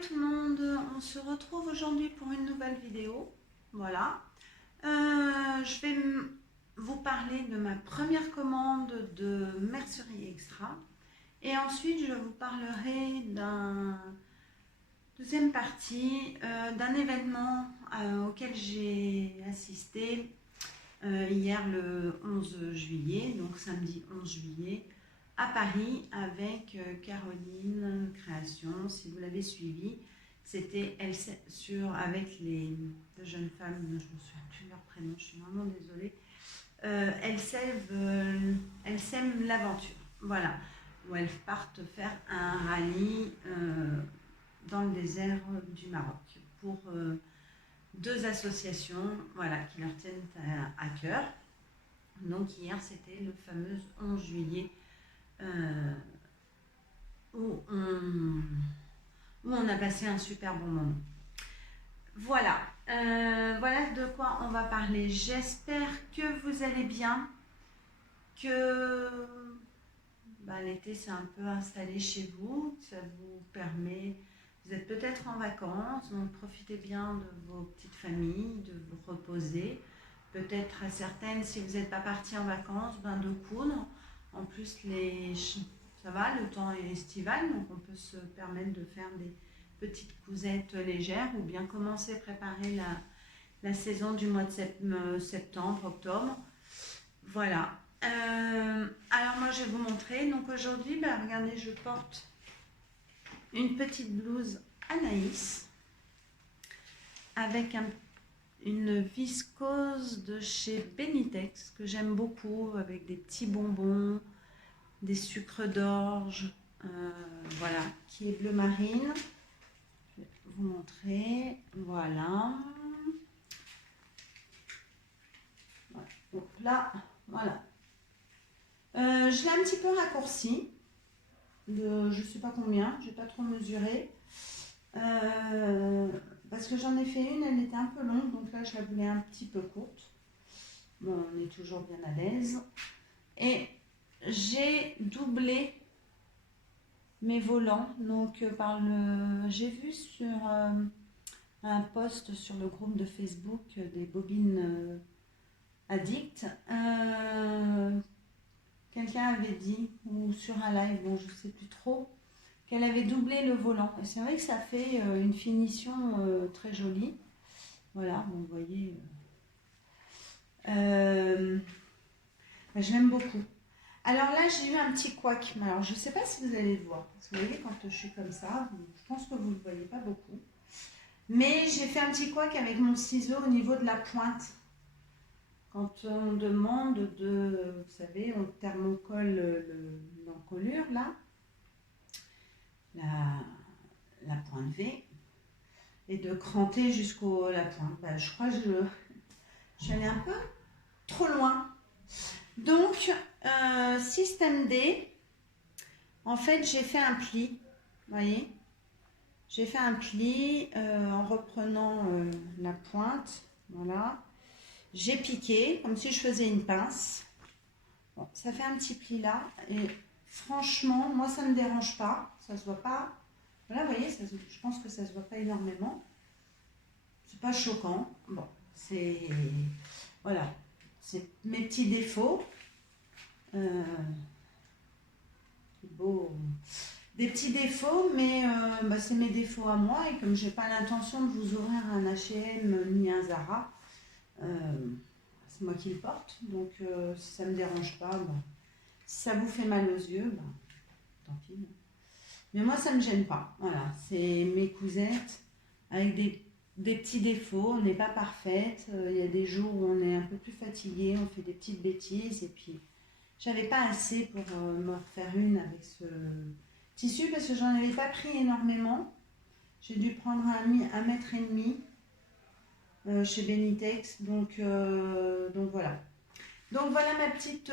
tout le monde, on se retrouve aujourd'hui pour une nouvelle vidéo. Voilà. Je vais vous parler de ma première commande de Mercerie Extra. Et ensuite, je vous parlerai d'un deuxième partie d'un événement auquel j'ai assisté hier le 11 juillet, donc samedi 11 juillet, à Paris avec Caroline Création. Si vous l'avez suivi, c'était avec les deux jeunes femmes, je ne me souviens plus de leur prénom, je suis vraiment désolée. Elles sèment l'aventure, voilà, où elles partent faire un rallye dans le désert du Maroc pour deux associations, voilà, qui leur tiennent à cœur. Donc hier c'était le fameux 11 juillet où on a passé un super bon moment. Voilà, voilà de quoi on va parler. J'espère que vous allez bien, que l'été s'est un peu installé chez vous, que ça vous permet, vous êtes peut-être en vacances, donc profitez bien de vos petites familles, de vous reposer. Peut-être à certaines, si vous n'êtes pas partis en vacances, de coudre. En plus, ça va, le temps est estival, donc on peut se permettre de faire des petites cousettes légères ou bien commencer à préparer la saison du mois de septembre, octobre. Voilà. Alors moi, je vais vous montrer. Donc aujourd'hui, regardez, je porte une petite blouse Anaïs avec une viscose de chez Benitex que j'aime beaucoup, avec des petits bonbons, des sucres d'orge, voilà, qui est bleu marine. Je vais vous montrer, voilà. Donc là, voilà. Je l'ai un petit peu raccourci, je ne sais pas combien, je n'ai pas trop mesuré. Parce que j'en ai fait une, elle était un peu longue, donc là je la voulais un petit peu courte. Bon, on est toujours bien à l'aise. Et j'ai doublé mes volants. Donc j'ai vu sur un post sur le groupe de Facebook des bobines addicts. Quelqu'un avait dit, ou sur un live, bon je ne sais plus trop, qu'elle avait doublé le volant. Et c'est vrai que ça fait une finition très jolie. Voilà, vous voyez. Je l'aime beaucoup. Alors là, j'ai eu un petit couac. Alors, je ne sais pas si vous allez le voir. Parce que vous voyez, quand je suis comme ça, je pense que vous ne le voyez pas beaucoup. Mais j'ai fait un petit couac avec mon ciseau au niveau de la pointe. Quand on demande vous savez, on thermocolle l'encolure, là, la pointe V, et de cranter jusqu'à la pointe. Je crois que je suis allée un peu trop loin. Donc, système D, en fait, j'ai fait un pli, vous voyez, j'ai fait un pli en reprenant la pointe, voilà. J'ai piqué, comme si je faisais une pince. Bon, ça fait un petit pli là, et franchement, moi, ça ne me dérange pas, ça se voit pas. Voilà, vous voyez, je pense que ça se voit pas énormément. C'est pas choquant. Bon, c'est... Voilà, c'est mes petits défauts. Beau. Des petits défauts, mais c'est mes défauts à moi, et comme j'ai pas l'intention de vous ouvrir un H&M ni un Zara, c'est moi qui le porte, donc si ça me dérange pas, si ça vous fait mal aux yeux, tant pis. Mais moi ça me gêne pas, voilà, c'est mes cousettes avec des petits défauts, on n'est pas parfaite, il y a des jours où on est un peu plus fatigué, on fait des petites bêtises, et puis j'avais pas assez pour me refaire une avec ce tissu parce que j'en avais pas pris énormément. J'ai dû prendre 1,5 m chez Benitex, donc voilà. Donc voilà ma petite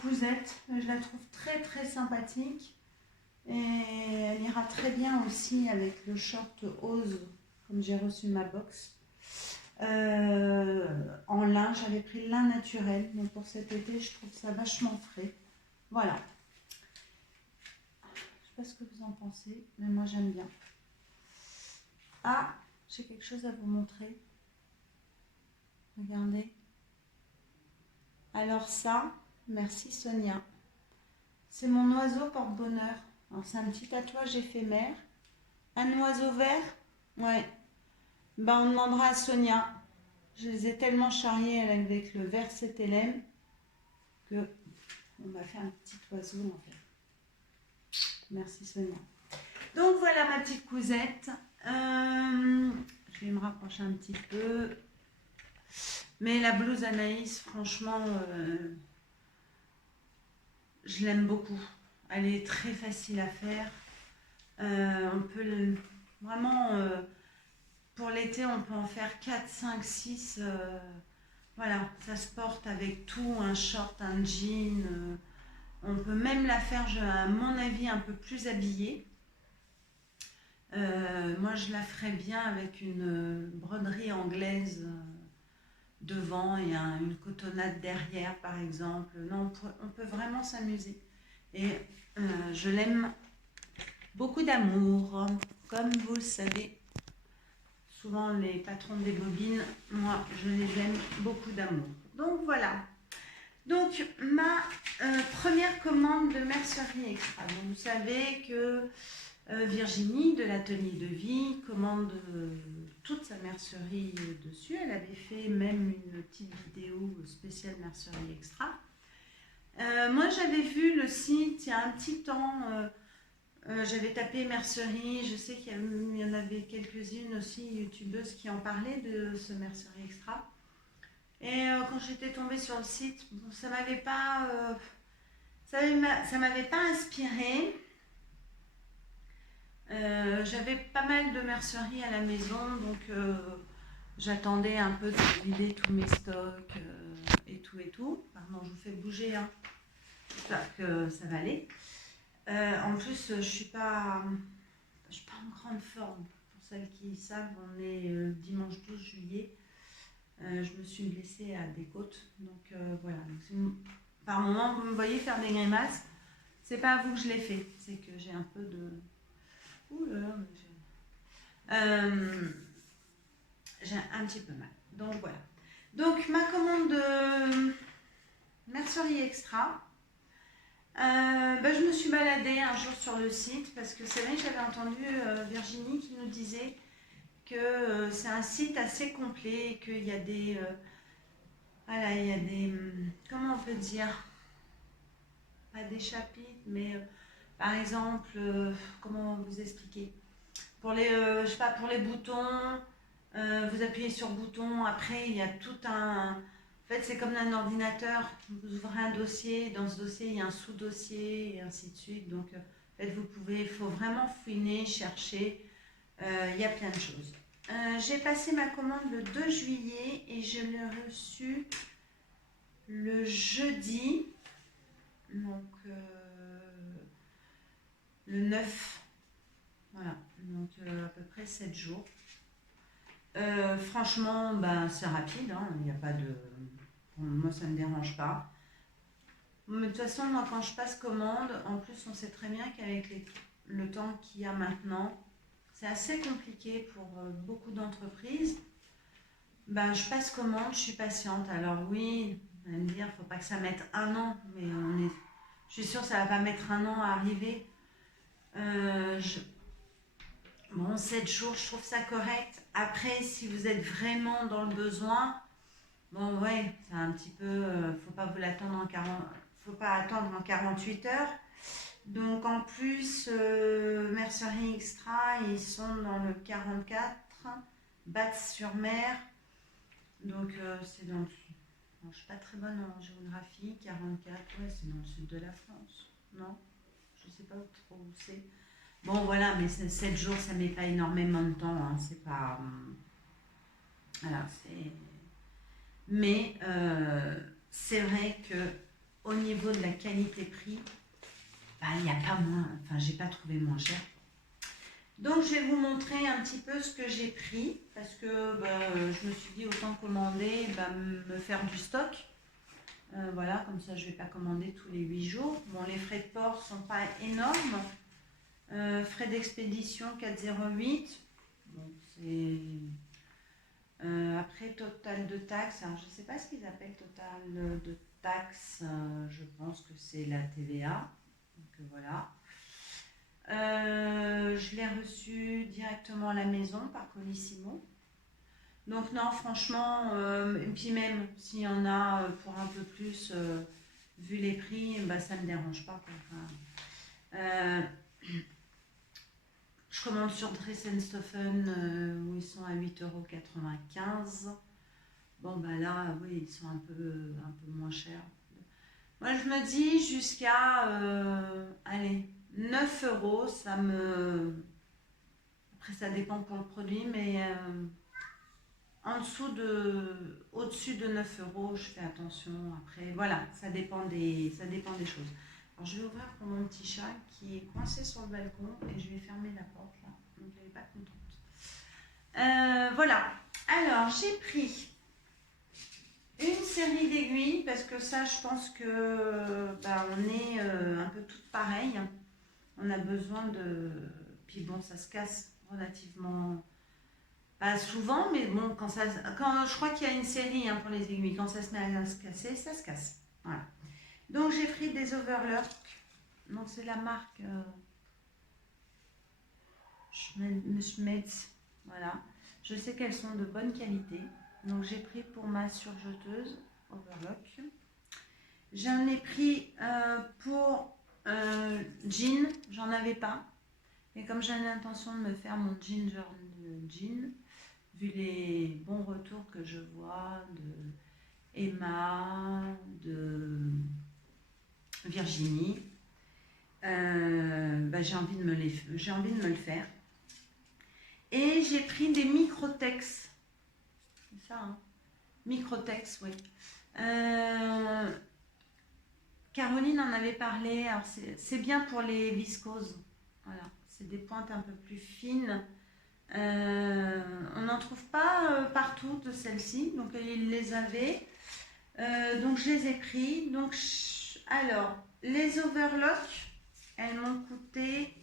cousette, je la trouve très très sympathique et elle ira très bien aussi avec le short Ose, comme j'ai reçu ma box. En lin, j'avais pris le lin naturel, donc pour cet été je trouve ça vachement frais. Voilà. Je sais pas ce que vous en pensez, mais moi j'aime bien. Ah, j'ai quelque chose à vous montrer. Regardez. Alors ça, merci Sonia. C'est mon oiseau porte-bonheur. Alors c'est un petit tatouage éphémère. Un oiseau vert. Ouais. Ben, on demandera à Sonia. Je les ai tellement charriés avec le vert CTLM que on m'a fait un petit oiseau en fait. Merci Sonia. Donc voilà ma petite cousette. Je vais me rapprocher un petit peu. Mais la blouse Anaïs, franchement, je l'aime beaucoup. Elle est très facile à faire. On peut vraiment, pour l'été, on peut en faire 4, 5, 6. Voilà, ça se porte avec tout, un short, un jean. On peut même la faire, à mon avis, un peu plus habillée. Moi, je la ferais bien avec une broderie anglaise devant et une cotonnade derrière, par exemple. Non, on peut vraiment s'amuser. Et je l'aime beaucoup d'amour, comme vous le savez. Souvent, les patrons des bobines, moi, je les aime beaucoup d'amour. Donc, voilà. Donc, ma première commande de mercerie extra. Donc, vous savez que Virginie de l'atelier de vie commande toute sa mercerie dessus. Elle avait fait même une petite vidéo spéciale mercerie extra. Moi, j'avais vu le site il y a un petit temps. J'avais tapé mercerie. Je sais qu'il y en avait quelques-unes aussi youtubeuses qui en parlaient de ce mercerie extra. Et quand j'étais tombée sur le site, bon, ça m'avait pas inspiré. J'avais pas mal de mercerie à la maison, donc j'attendais un peu de vider tous mes stocks et tout. Pardon, je vous fais bouger, hein. J'espère que ça va aller. En plus, je suis pas en grande forme. Pour celles qui savent, on est dimanche 12 juillet. Je me suis blessée à des côtes, donc voilà. Donc, par moment, vous me voyez faire des grimaces. C'est pas à vous que je l'ai fait, c'est que j'ai un peu de... Ouh là là, j'ai un petit peu mal. Donc voilà. Donc ma commande de mercerie extra. Je me suis baladée un jour sur le site parce que c'est vrai que j'avais entendu Virginie qui nous disait que c'est un site assez complet et qu'il y a des... voilà, il y a des... comment on peut dire? Pas des chapitres, mais par exemple, comment vous expliquer? Pour les, je sais pas, pour les boutons, vous appuyez sur bouton, après il y a tout un... En fait, c'est comme un ordinateur, vous ouvrez un dossier, dans ce dossier il y a un sous-dossier et ainsi de suite. Donc, en fait, il faut vraiment fouiner, chercher, il y a plein de choses. J'ai passé ma commande le 2 juillet et je l'ai reçue le jeudi, donc le 9. Voilà, donc à peu près 7 jours. Franchement, c'est rapide, hein, il n'y a pas de... Moi, ça ne me dérange pas. Mais de toute façon, moi, quand je passe commande, en plus, on sait très bien qu'avec le temps qu'il y a maintenant, c'est assez compliqué pour beaucoup d'entreprises. Je passe commande, je suis patiente. Alors oui, vous allez me dire, il ne faut pas que ça mette un an, mais je suis sûre que ça ne va pas mettre un an à arriver. Bon, 7 jours, je trouve ça correct. Après, si vous êtes vraiment dans le besoin, bon, ouais, c'est un petit peu... faut pas faut pas attendre en 48 heures. Donc, en plus, Mercerie Extra, ils sont dans le 44, Batz-sur-Mer. Donc, c'est dans le... Bon, je suis pas très bonne en géographie. 44, ouais, c'est dans le sud de la France. Non? Je sais pas trop où c'est. Bon, voilà, mais 7 jours, ça met pas énormément de temps. Hein, c'est pas... voilà, c'est... Mais c'est vrai que au niveau de la qualité-prix, il n'y a pas moins. Enfin, j'ai pas trouvé moins cher. Donc, je vais vous montrer un petit peu ce que j'ai pris parce que je me suis dit autant commander, me faire du stock. Voilà, comme ça, je vais pas commander tous les 8 jours. Bon, les frais de port sont pas énormes. Frais d'expédition 4,08. Donc c'est après total de taxes. Alors je ne sais pas ce qu'ils appellent total de taxes. Je pense que c'est la TVA. Donc voilà. Je l'ai reçu directement à la maison par Colissimo. Donc non, franchement, et puis même s'il y en a pour un peu plus, vu les prix, bah, ça ne me dérange pas, quoi. Enfin, je commande sur Dress Stoffen où ils sont à 8,95 €. Bon, bah là, oui, ils sont un peu moins chers. Moi, je me dis jusqu'à, allez, 9 €, ça me... Après, ça dépend pour le produit, mais au-dessus de 9 €, je fais attention. Après, voilà, ça dépend des choses. Alors, je vais ouvrir pour mon petit chat qui est coincé sur le balcon et je vais fermer la porte là. Donc, elle n'est pas contente. Voilà. Alors, j'ai pris une série d'aiguilles parce que ça, je pense que bah, on est un peu toutes pareilles. On a besoin de... Puis bon, ça se casse relativement... Pas souvent, mais bon, quand je crois qu'il y a une série hein, pour les aiguilles. Quand ça se met à se casser, ça se casse. Voilà. Donc j'ai pris des Overlock. Donc c'est la marque Schmetz. Voilà. Je sais qu'elles sont de bonne qualité. Donc j'ai pris pour ma surjeteuse Overlock. J'en ai pris pour jean. J'en avais pas. Et comme j'ai l'intention de me faire mon ginger jean, vu les bons retours que je vois de Emma, de Virginie, bah, j'ai envie de me le faire. Et j'ai pris des Microtex. C'est ça, hein? Microtex, oui. Caroline en avait parlé. Alors c'est bien pour les viscoses. Voilà, c'est des pointes un peu plus fines. On n'en trouve pas partout de celles-ci, donc ils les avaient. Donc je les ai pris. Donc, alors, les Overlock, elles m'ont coûté,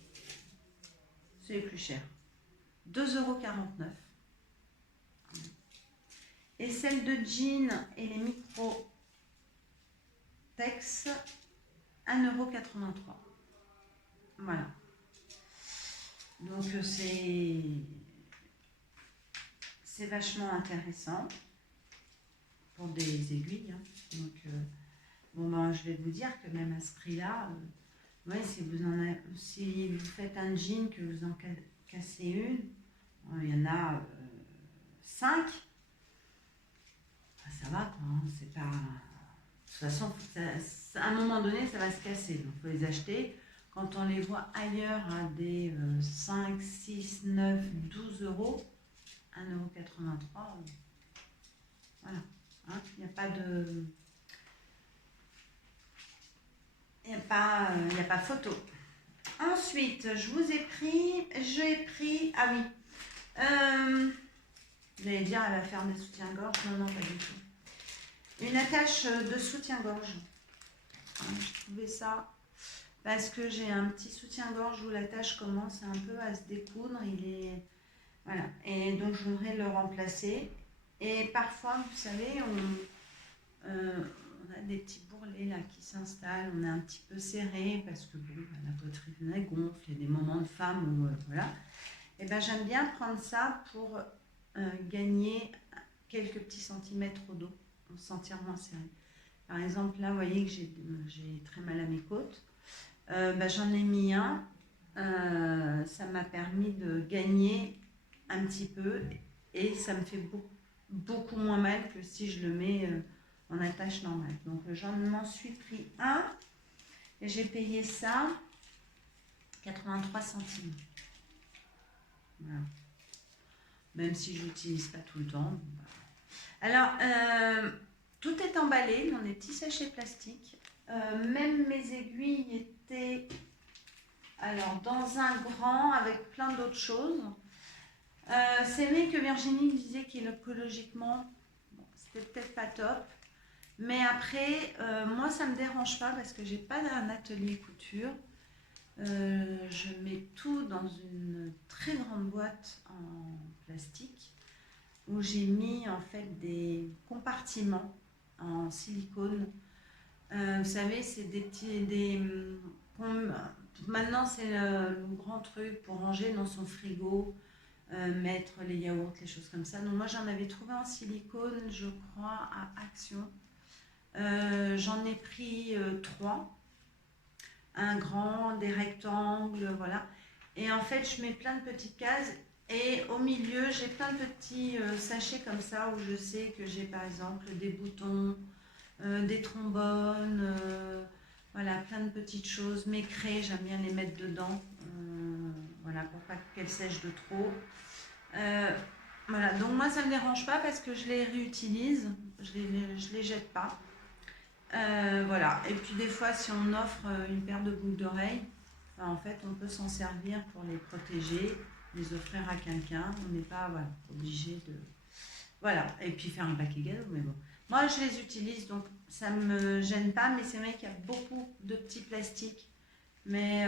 c'est les plus cher, 2,49 €. Et celles de jean et les Microtex, 1,83 €. Voilà. Donc c'est vachement intéressant pour des aiguilles. Hein. Donc bon ben je vais vous dire que même à ce prix-là, ouais, si vous faites un jean que vous en cassez une, il y en a 5, ça va quoi. Hein, c'est pas. De toute façon, à un moment donné, ça va se casser. Donc il faut les acheter. Quand on les voit ailleurs à des 5, 6, 9, 12 €, 1,83 €, voilà. Hein, il n'y a pas de... Il n'y a pas photo. Ensuite, j'ai pris, ah oui, j'allais dire, elle va faire des soutiens-gorge. Non, pas du tout. Une attache de soutien-gorge. Je trouvais ça parce que j'ai un petit soutien-gorge où l'attache commence un peu à se découdre. Voilà. Et donc, je voudrais le remplacer. Et parfois, vous savez, on a des petits bourrelets là qui s'installent. On est un petit peu serré parce que bon, la poitrine elle gonfle. Il y a des moments de femme où voilà. Et ben, j'aime bien prendre ça pour gagner quelques petits centimètres au dos, pour se sentir moins serré. Par exemple, là, vous voyez que j'ai très mal à mes côtes. J'en ai mis un. Ça m'a permis de gagner un petit peu et ça me fait beaucoup moins mal que si je le mets en attache normale. Donc j'en m'en suis pris un et j'ai payé ça 83 centimes. Voilà. Même si je l'utilise pas tout le temps. Alors, tout est emballé dans des petits sachets plastiques. Même mes aiguilles étaient dans un grand avec plein d'autres choses. C'est vrai que Virginie disait qu'écologiquement, bon, c'était peut-être pas top. Mais après, moi, ça ne me dérange pas parce que j'ai pas un atelier couture. Je mets tout dans une très grande boîte boîte en plastique où j'ai mis en fait des compartiments en silicone. Vous savez, c'est des petits, maintenant c'est le grand truc pour ranger dans son frigo, mettre les yaourts, les choses comme ça. Donc moi j'en avais trouvé en silicone, je crois, à Action. J'en ai pris 3, un grand, des rectangles, voilà. Et en fait, je mets plein de petites cases. Et au milieu, j'ai plein de petits sachets comme ça où je sais que j'ai par exemple des boutons, des trombones, voilà, plein de petites choses. Mes craies, j'aime bien les mettre dedans, voilà, pour pas qu'elles sèchent de trop. Voilà, donc moi ça me dérange pas parce que je les réutilise, je les jette pas. Voilà, et puis des fois si on offre une paire de boucles d'oreilles, ben, en fait on peut s'en servir pour les protéger, les offrir à quelqu'un, on n'est pas voilà, obligé de... Voilà, et puis faire un paquet gâteau, mais bon. Moi je les utilise donc ça me gêne pas, mais c'est vrai qu'il y a beaucoup de petits plastiques, mais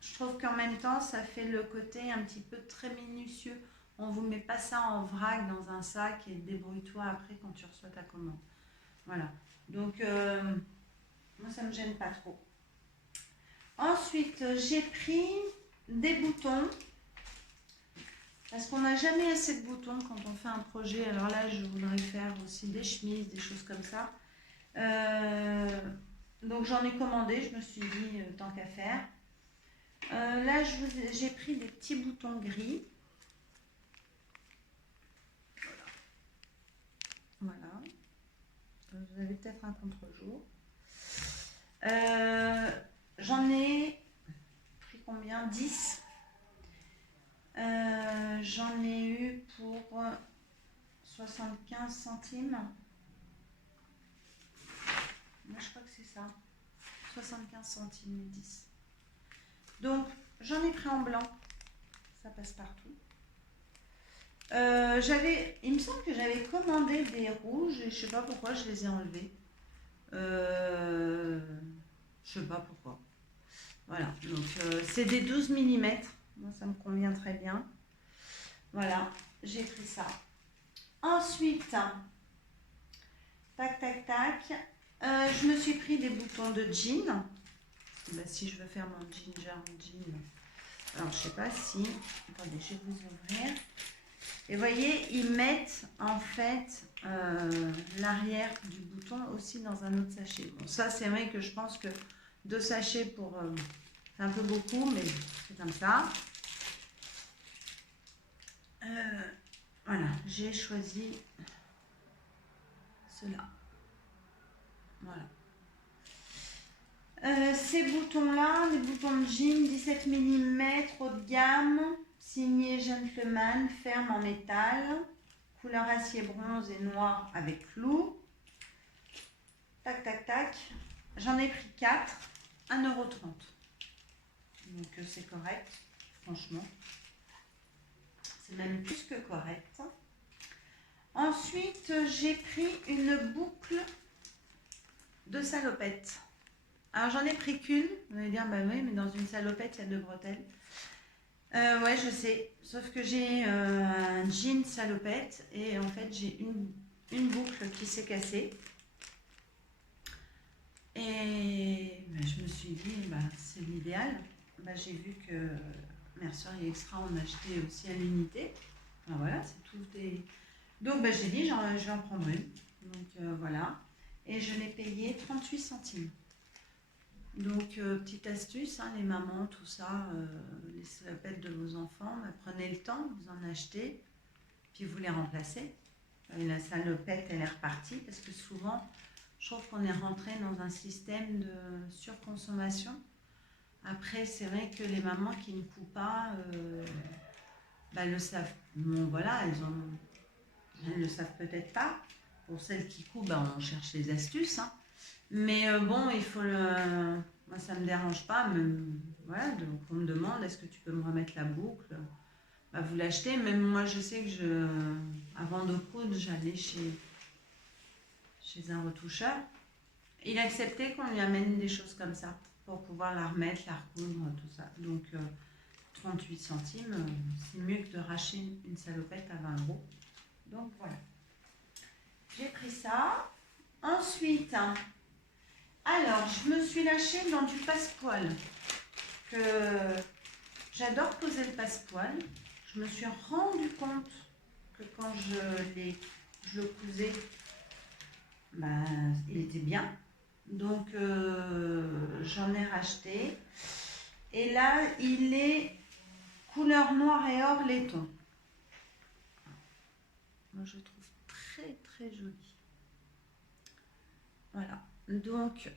je trouve qu'en même temps ça fait le côté un petit peu très minutieux. On vous met pas ça en vrac dans un sac et débrouille-toi après quand tu reçois ta commande. Voilà, donc moi ça me gêne pas trop. Ensuite, j'ai pris des boutons, parce qu'on n'a jamais assez de boutons quand on fait un projet. Alors là, je voudrais faire aussi des chemises, des choses comme ça. Donc j'en ai commandé, je me suis dit tant qu'à faire. Là, j'ai pris des petits boutons gris. Voilà. Vous avez peut-être un contre-jour. J'en ai pris combien? 10. J'en ai eu pour 75 centimes. Moi, je crois que c'est ça. 75 centimes les 10. Donc, j'en ai pris en blanc. Ça passe partout. Il me semble que j'avais commandé des rouges et je sais pas pourquoi je les ai enlevés. Je sais pas pourquoi. Voilà, donc c'est des 12 mm. Moi, ça me convient très bien. Voilà, j'ai pris ça. Ensuite, tac, tac, tac. Je me suis pris des boutons de jean. Ben, si je veux faire mon ginger jean. Alors, je sais pas si... Attendez, je vais vous ouvrir. Et vous voyez, ils mettent en fait l'arrière du bouton aussi dans un autre sachet. Bon, ça, c'est vrai que je pense que 2 sachets pour... c'est un peu beaucoup, mais c'est comme ça. Voilà, j'ai choisi cela. Voilà. Ces boutons-là, les boutons de jean, 17 mm, haut de gamme, signé Gentleman, ferme en métal, couleur acier bronze et noir avec clou. Tac, tac, tac. J'en ai pris 4, 1,30 €. Donc c'est correct, franchement. C'est même plus que correct. Ensuite, j'ai pris une boucle de salopette. Alors j'en ai pris qu'une. Vous allez dire, bah oui, mais dans une salopette, il y a 2 bretelles. Ouais, je sais. Sauf que j'ai un jean salopette et en fait, j'ai une boucle qui s'est cassée. Et bah, je me suis dit, bah, c'est l'idéal. Bah, j'ai vu que Mercerie Extra en achetait aussi à l'unité. Enfin, voilà, c'est tout des... Donc bah, j'ai dit, je vais en prendre une. Donc voilà. Et je l'ai payé 38 centimes. Donc petite astuce, hein, les mamans, tout ça, les salopettes de vos enfants, bah, prenez le temps, vous en achetez, puis vous les remplacez. Et la salopette, elle est repartie parce que souvent, je trouve qu'on est rentré dans un système de surconsommation. Après, c'est vrai que les mamans qui ne coupent pas, bah, le savent. Bon, voilà, elles le savent peut-être pas. Pour celles qui coupent, bah, on cherche les astuces. Hein. Mais bon, il faut le... Moi, ça ne me dérange pas. Mais, voilà, donc on me demande, est-ce que tu peux me remettre la boucle? Bah, vous l'achetez. Même moi, je sais que avant de coudre, j'allais chez un retoucheur. Il acceptait qu'on lui amène des choses comme ça pour pouvoir la remettre, la recoudre, tout ça. Donc, 38 centimes, c'est mieux que de racheter une salopette à 20 euros. Donc voilà. J'ai pris ça. Ensuite, alors, je me suis lâchée dans du passepoil. J'adore poser le passepoil. Je me suis rendu compte que quand je le cousais, ben, il était bien. Donc, j'en ai racheté. Et là, il est couleur noir et or laiton. Moi, je trouve très, très joli. Voilà. Donc,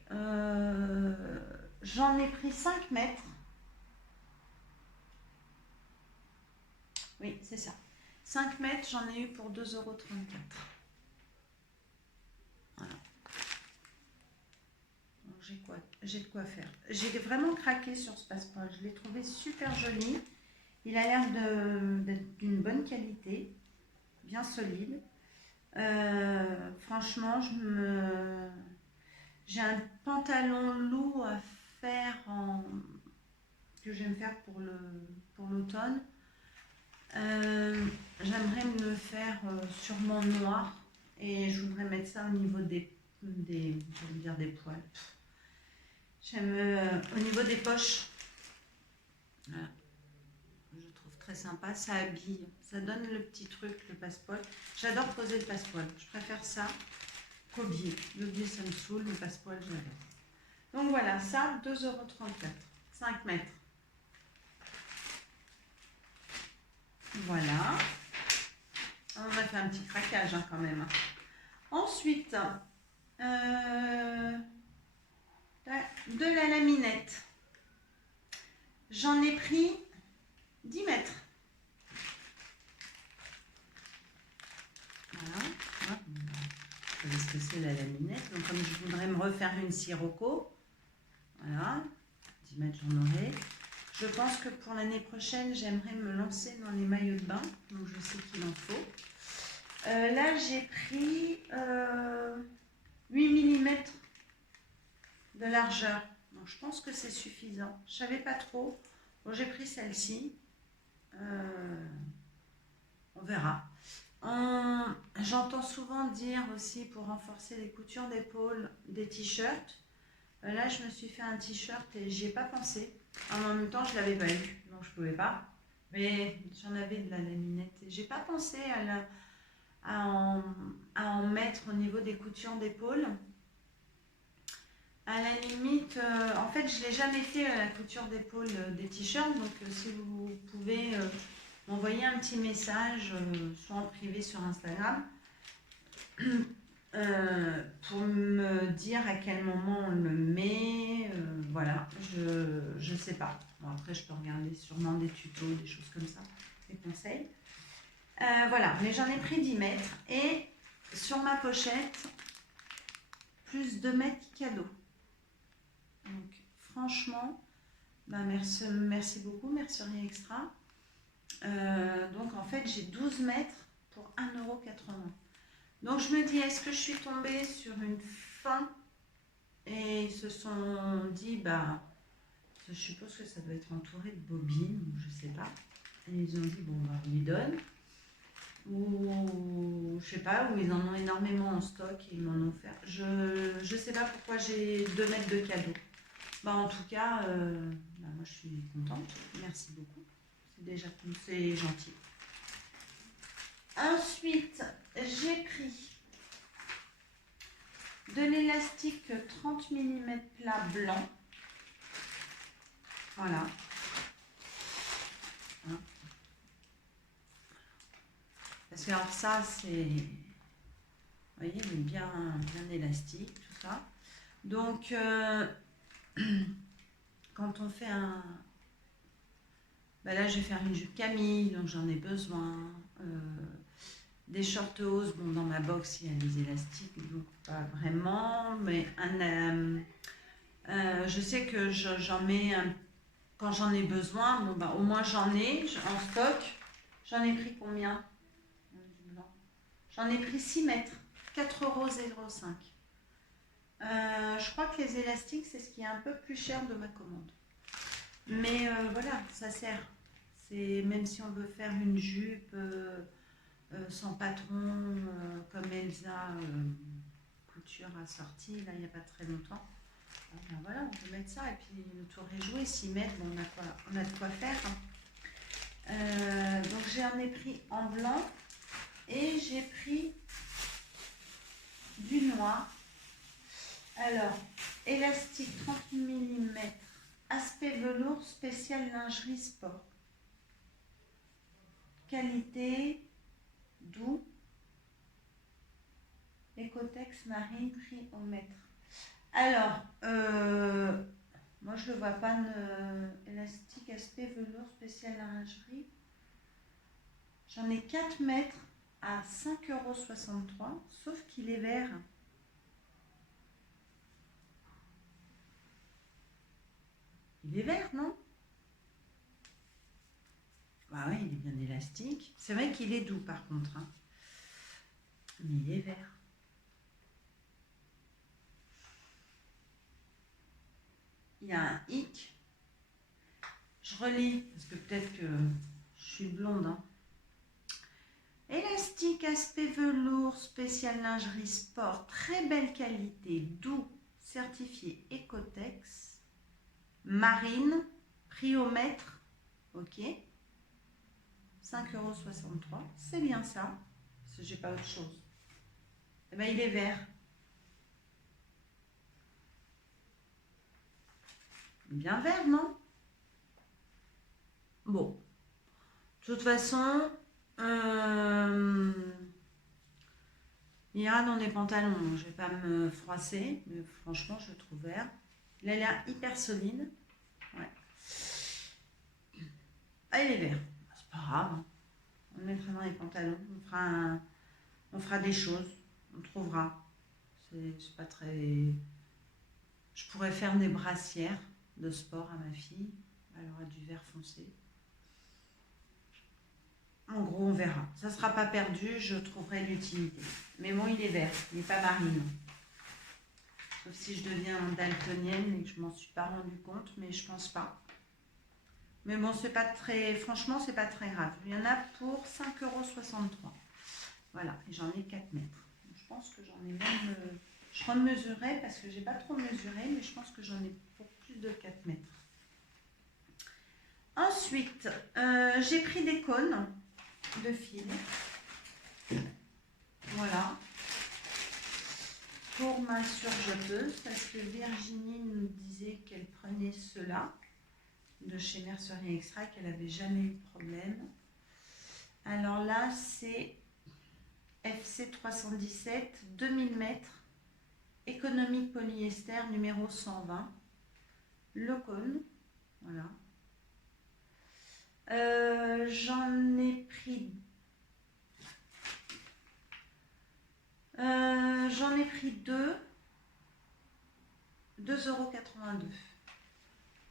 j'en ai pris 5 mètres. Oui, c'est ça. 5 mètres, j'en ai eu pour 2,34 €. Voilà. J'ai de quoi faire. J'ai vraiment craqué sur ce passeport. Je l'ai trouvé super joli. Il a l'air d'être d'une bonne qualité, bien solide. Franchement, j'ai un pantalon lourd à faire que j'aime faire pour l'automne. J'aimerais me le faire sûrement noir et je voudrais mettre ça au niveau des poils. J'aime au niveau des poches. Voilà. Je trouve très sympa, ça habille, ça donne le petit truc, le passepoil. J'adore poser le passepoil, je préfère ça qu'au biais. Le biais ça me saoule, le passepoil j'adore. Donc voilà, ça 2,34 €, 5 mètres. Voilà. On a fait un petit craquage hein, quand même. Ensuite, de la laminette. J'en ai pris 10 mètres. Voilà. Vous savez ce que c'est la laminette. Donc comme je voudrais me refaire une sirocco, voilà, 10 mètres j'en aurai. Je pense que pour l'année prochaine, j'aimerais me lancer dans les maillots de bain. Donc je sais qu'il en faut. Là, j'ai pris 8 mm de largeur. Donc, je pense que c'est suffisant. Je ne savais pas trop. Bon, j'ai pris celle-ci. On verra. J'entends souvent dire aussi pour renforcer les coutures d'épaule des t-shirts. Là, je me suis fait un t-shirt et j'y ai pas pensé. En même temps, je l'avais pas eu, donc je pouvais pas. Mais j'en avais de la laminette et j'ai pas pensé à en mettre au niveau des coutures d'épaule. À la limite, en fait, je l'ai jamais fait à la couture d'épaule des t-shirts, donc si vous pouvez m'envoyer un petit message, soit en privé sur Instagram, pour me dire à quel moment on le met, voilà, je sais pas. Bon, après, je peux regarder sûrement des tutos, des choses comme ça, des conseils. Voilà, mais j'en ai pris 10 mètres et sur ma pochette, plus 2 mètres cadeau. Donc, franchement, bah merci beaucoup, merci Rien Extra. Donc, en fait, j'ai 12 mètres pour 1,80 €. Donc, je me dis, est-ce que je suis tombée sur une fin et ils se sont dit, bah, je suppose que ça doit être entouré de bobines, ou je sais pas. Et ils ont dit, bon, bah, on lui donne. Ou je sais pas, ou ils en ont énormément en stock et ils m'en ont offert. Je sais pas pourquoi j'ai 2 mètres de cadeau. Bah, en tout cas, bah, moi je suis contente. Merci beaucoup. C'est gentil. Ensuite, j'ai pris de l'élastique 30 mm plat blanc. Voilà. Hein. Parce que alors ça, c'est... Vous voyez, il est bien élastique, tout ça. Donc, quand on fait un... Bah là, je vais faire une jupe Camille, donc j'en ai besoin. Des short hose, bon, dans ma box, il y a des élastiques, donc pas vraiment. Mais je sais que j'en mets quand j'en ai besoin. Bon, bah, au moins, j'en ai en stock. J'en ai pris combien? J'en ai pris 6 mètres, 4,05 €. Je crois que les élastiques, c'est ce qui est un peu plus cher de ma commande. Mais voilà, ça sert. C'est même si on veut faire une jupe sans patron, comme Elsa Couture a sorti, là, il n'y a pas très longtemps. Ben voilà, on peut mettre ça et puis le tour est joué. S'y mettre, bon, on a de quoi faire. Donc j'en ai pris en blanc et j'ai pris du noir. Alors, élastique 30 mm, aspect velours, spécial lingerie sport. Qualité, doux, Ecotex marine, prix au mètre. Alors, moi je ne le vois pas, élastique, aspect velours, spécial lingerie. J'en ai 4 mètres à 5,63 €, sauf qu'il est vert. Il est vert, non? Bah oui, il est bien élastique. C'est vrai qu'il est doux par contre, hein. Mais il est vert. Il y a un hic. Je relis, parce que peut-être que je suis blonde, hein. Élastique, aspect velours, spécial lingerie sport, très belle qualité, doux, certifié Ecotex, marine, prix au mètre, ok, 5,63 €, c'est bien ça, parce que j'ai pas autre chose. Eh ben il est vert. Bien vert, non? Bon, de toute façon, il ira dans des pantalons. Je vais pas me froisser, mais franchement, je le trouve vert. Il a l'air hyper solide. Ouais. Ah, il est vert. C'est pas grave, hein. On le mettra dans les pantalons. On fera des choses. On trouvera. C'est pas très. Je pourrais faire des brassières de sport à ma fille. Elle aura du vert foncé. En gros, on verra. Ça ne sera pas perdu, je trouverai l'utilité. Mais bon, il est vert, il n'est pas marine. Sauf si je deviens daltonienne et que je m'en suis pas rendu compte, mais je pense pas. Mais bon, c'est pas très. Franchement, c'est pas très grave. Il y en a pour 5,63 €. Voilà, et j'en ai 4 mètres. Je pense que j'en ai même. Je remesurerai parce que j'ai pas trop mesuré, mais je pense que j'en ai pour plus de 4 mètres. Ensuite, j'ai pris des cônes de fil. Voilà. Pour ma surjeteuse, parce que Virginie nous disait qu'elle prenait cela de chez Mercerie Extra, qu'elle n'avait jamais eu de problème. Alors là, c'est FC 317, 2000 mètres, économique polyester numéro 120, le cône, voilà. J'en ai pris deux, 2,82 €.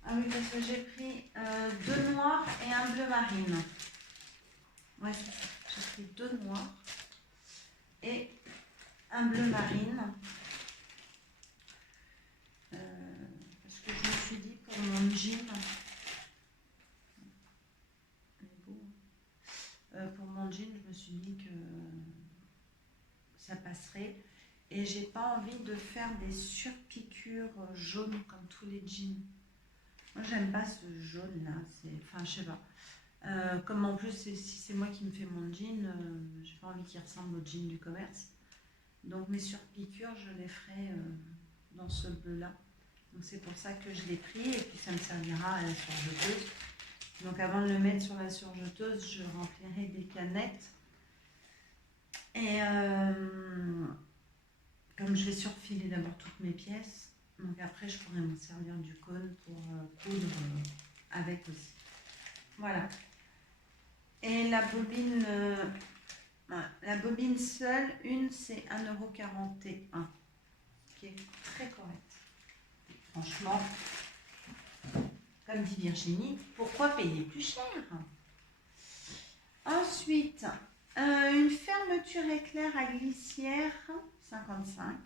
Ah oui, parce que j'ai pris deux noirs et un bleu marine. Ouais, c'est ça. J'ai pris deux noirs et un bleu marine. Parce que je me suis dit pour mon jean, pour mon jean, je me suis dit que ça passerait. Et j'ai pas envie de faire des surpiqûres jaunes comme tous les jeans. Moi, j'aime pas ce jaune là. Enfin, je sais pas. Comme en plus, si c'est moi qui me fais mon jean, j'ai pas envie qu'il ressemble au jean du commerce. Donc mes surpiqûres, je les ferai dans ce bleu là. Donc c'est pour ça que je l'ai pris et puis ça me servira à la surjeteuse. Donc avant de le mettre sur la surjeteuse, je remplirai des canettes. Et comme je vais surfiler d'abord toutes mes pièces, donc après je pourrai m'en servir du cône pour coudre avec aussi. Voilà. Et la bobine seule, une c'est 1,41 €, qui est très correct. Franchement, comme dit Virginie, pourquoi payer plus cher? Ensuite, une fermeture éclair à glissière 55.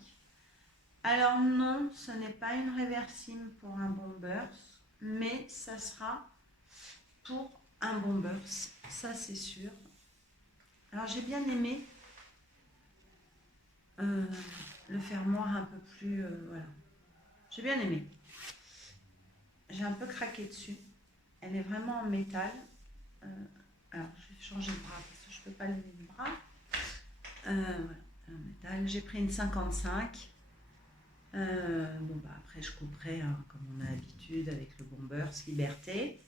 Alors non, ce n'est pas une réversible pour un bombers, mais ça sera pour un bomber, ça c'est sûr. Alors j'ai bien aimé le fermoir un peu plus, voilà. J'ai bien aimé. J'ai un peu craqué dessus. Elle est vraiment en métal. Alors je vais changer de bras parce que je ne peux pas lever le bras. Voilà, en métal. J'ai pris une 55. Bon bah après je couperai hein, comme on a l'habitude avec le bomber, Liberté,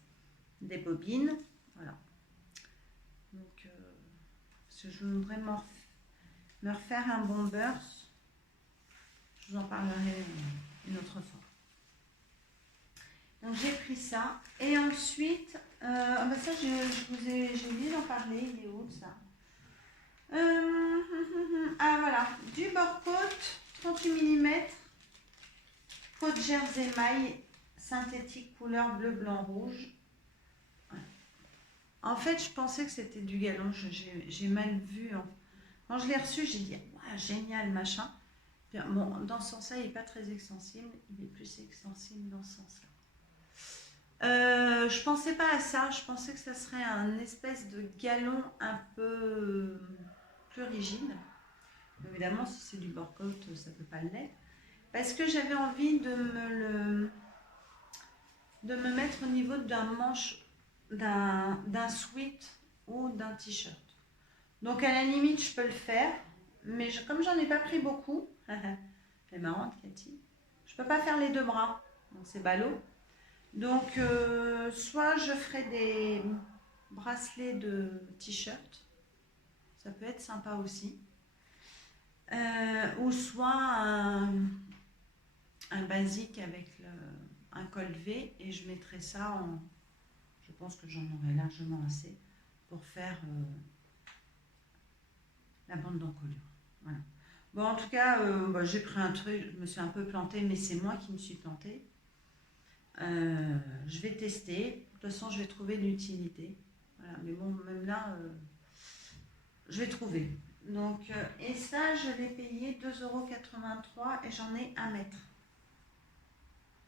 des bobines, voilà. Donc si je veux vraiment me refaire un bomber, je vous en parlerai une autre fois. Donc j'ai pris ça et ensuite, ah bah ça j'ai oublié d'en parler, il est où ça? Ah voilà, du bord-côte 38 mm, côte jersey maille synthétique couleur bleu, blanc, rouge. En fait, je pensais que c'était du galon, j'ai mal vu. Hein. Quand je l'ai reçu, j'ai dit wow, génial, machin. Bon, dans ce sens-là, il n'est pas très extensible, il est plus extensible dans ce sens-là. Je pensais pas à ça, je pensais que ça serait un espèce de galon un peu plus rigide. Évidemment, si c'est du bord-côte, ça ne peut pas l'être. Parce que j'avais envie de me mettre au niveau d'un manche, d'un sweat ou d'un t-shirt. Donc à la limite, je peux le faire, mais comme j'en ai pas pris beaucoup, c'est marrant Cathy, je peux pas faire les deux bras, donc c'est ballot. Donc soit je ferai des bracelets de t-shirt, ça peut être sympa aussi, ou soit un basique avec un col V et je mettrai ça en, je pense que j'en aurai largement assez pour faire la bande d'encolure. Voilà. Bon, en tout cas, j'ai pris un truc, je me suis un peu plantée, mais c'est moi qui me suis plantée. Je vais tester. De toute façon, je vais trouver l'utilité. Voilà. Mais bon, même là, je vais trouver. Donc, et ça, je l'ai payé 2,83 € et j'en ai 1 mètre.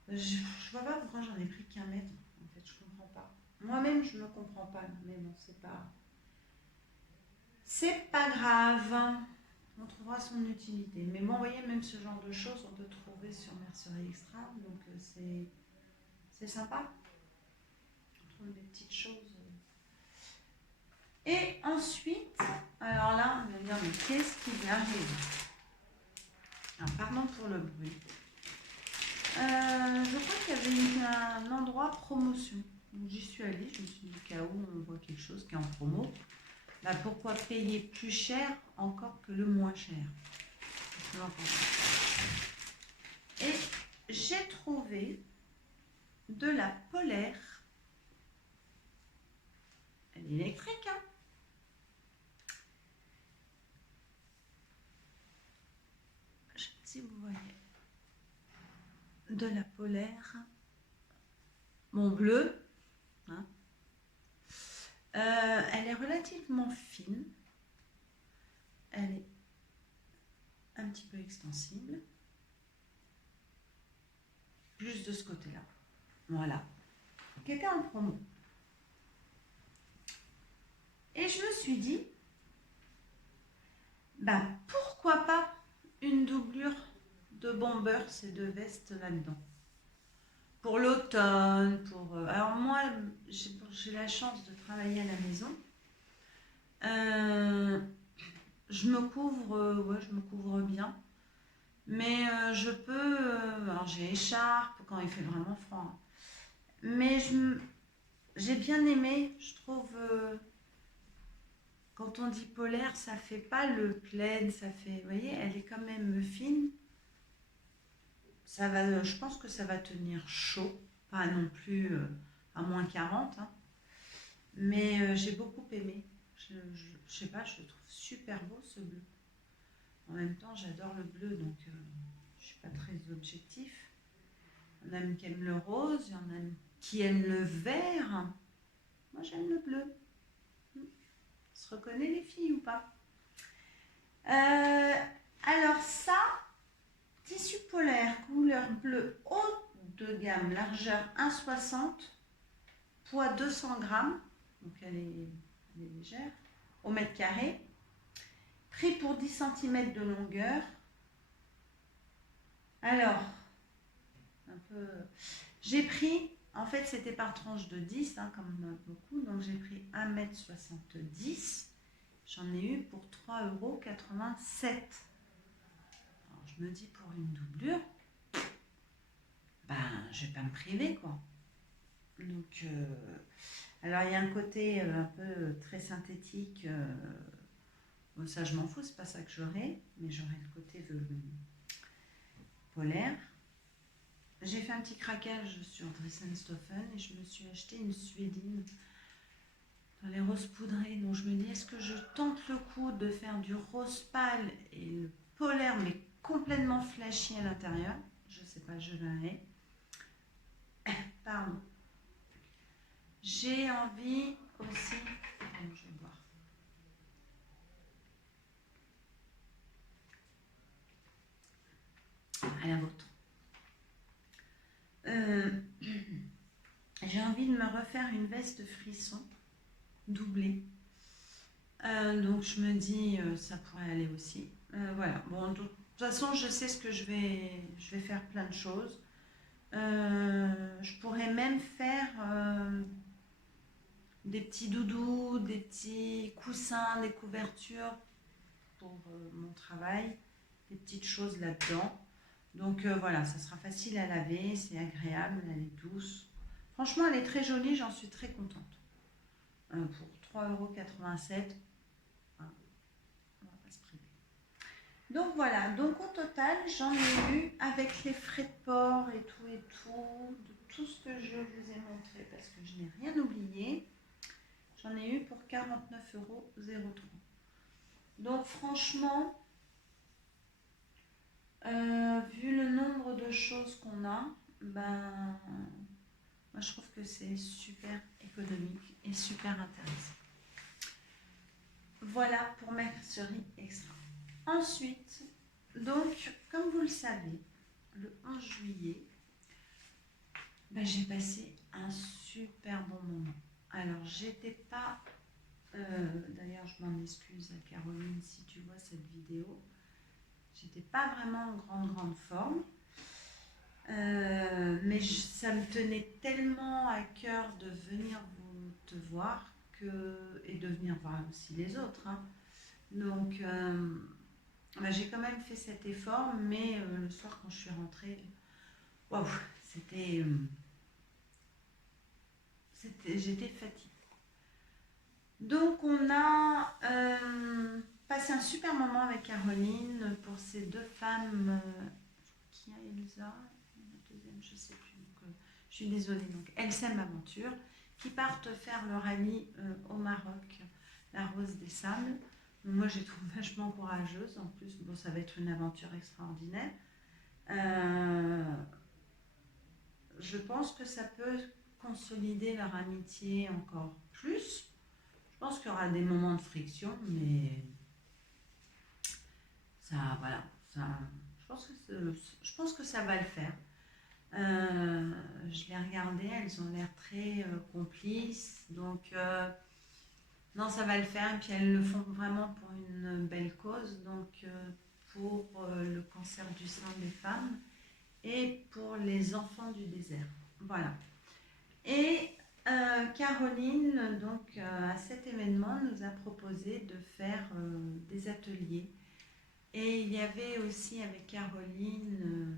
Je vois pas pourquoi j'en ai pris qu'1 mètre. En fait, je comprends pas. Moi-même, je ne comprends pas. Mais bon, c'est pas grave. On trouvera son utilité. Mais bon, vous voyez, même ce genre de choses, on peut trouver sur Mercerie Extra. Donc, c'est sympa. On trouve des petites choses. Et ensuite, alors là, on va dire, mais qu'est-ce qui lui arrive? Alors, pardon pour le bruit. Je crois qu'il y avait un endroit promotion. Donc, j'y suis allée, je me suis dit, au cas où on voit quelque chose qui est en promo, bah, pourquoi payer plus cher encore que le moins cher? Et j'ai trouvé de la polaire. Elle est électrique, hein? Je sais pas si vous voyez. De la polaire. Mon bleu. Hein. Elle est relativement fine. Elle est un petit peu extensible. Plus de ce côté-là. Voilà. Qui était en promo. Et je me suis dit, ben pourquoi pas une doublure de bombers et de veste là-dedans. Pour l'automne, alors moi, j'ai la chance de travailler à la maison. Je me couvre bien. Mais je peux... alors j'ai écharpe quand il fait vraiment froid. Hein. Mais j'ai bien aimé, je trouve... quand on dit polaire, ça fait pas le plaid, ça fait... Vous voyez, elle est quand même fine. Ça va, je pense que ça va tenir chaud. Pas non plus à moins 40. Hein. Mais j'ai beaucoup aimé. Je sais pas, je le trouve super beau ce bleu. En même temps, j'adore le bleu, donc je ne suis pas très objectif. Il y en a qui aiment le rose, il y en a qui aiment le vert. Moi, j'aime le bleu. On se reconnaît les filles ou pas? Alors ça, tissu polaire, couleur bleue, haut de gamme, largeur 1,60, poids 200 grammes. donc elle est légère, au mètre carré. Prix pour 10 cm de longueur. Alors, un peu, j'ai pris, en fait c'était par tranche de 10, hein, comme beaucoup, donc j'ai pris 1,70 m. J'en ai eu pour 3,87 €. Alors je me dis, pour une doublure, ben je vais pas me priver, quoi. Donc, alors il y a un côté un peu très synthétique, bon, ça je m'en fous, c'est pas ça que j'aurai, mais j'aurai le côté polaire. J'ai fait un petit craquage sur Dressenstoffen et je me suis acheté une suédine dans les roses poudrées. Donc je me dis, est-ce que je tente le coup de faire du rose pâle et le polaire, mais complètement flashy à l'intérieur? Je sais pas, je verrai. Pardon. J'ai envie aussi... Oh, je vais boire. À la vôtre. J'ai envie de me refaire une veste frisson doublée. Donc je me dis, ça pourrait aller aussi. Voilà. Bon, de toute façon, je sais ce que je vais faire plein de choses. Je pourrais même faire des petits doudous, des petits coussins, des couvertures pour mon travail, des petites choses là-dedans. Donc voilà, ça sera facile à laver, c'est agréable, elle est douce. Franchement, elle est très jolie, j'en suis très contente. Pour 3,87 €, hein, on va pas se priver. Donc voilà, donc au total, j'en ai eu avec les frais de port et tout, de tout ce que je vous ai montré, parce que je n'ai rien oublié, j'en ai eu pour 49,03 €. Donc franchement, vu le nombre de choses qu'on a, ben, moi je trouve que c'est super économique et super intéressant. Voilà pour Mercerie Extra. Ensuite, donc, comme vous le savez, le 11 juillet, ben, j'ai passé un super bon moment. Alors, j'étais pas... D'ailleurs, je m'en excuse à Caroline si tu vois cette vidéo. J'étais pas vraiment en grande forme. Mais ça me tenait tellement à cœur de venir te voir et de venir voir aussi les autres. Hein. Donc, ben, j'ai quand même fait cet effort, mais le soir quand je suis rentrée, waouh, j'étais fatiguée. Donc, on a passé un super moment avec Caroline pour ces deux femmes. Qui a Elsa, la deuxième, je ne sais plus. Donc, je suis désolée. Donc, LSM Aventure, qui partent faire leur rallye au Maroc, la Rose des Sables. Moi, j'ai trouvé vachement courageuse. En plus, bon, ça va être une aventure extraordinaire. Je pense que ça peut consolider leur amitié encore plus. Je pense qu'il y aura des moments de friction, mais ça, voilà, je pense que ça va le faire. Je les regardais, elles ont l'air très complices, donc non, ça va le faire. Et puis elles le font vraiment pour une belle cause, donc pour le cancer du sein des femmes et pour les enfants du désert. Voilà. Et Caroline, donc à cet événement, nous a proposé de faire des ateliers. Et il y avait aussi avec Caroline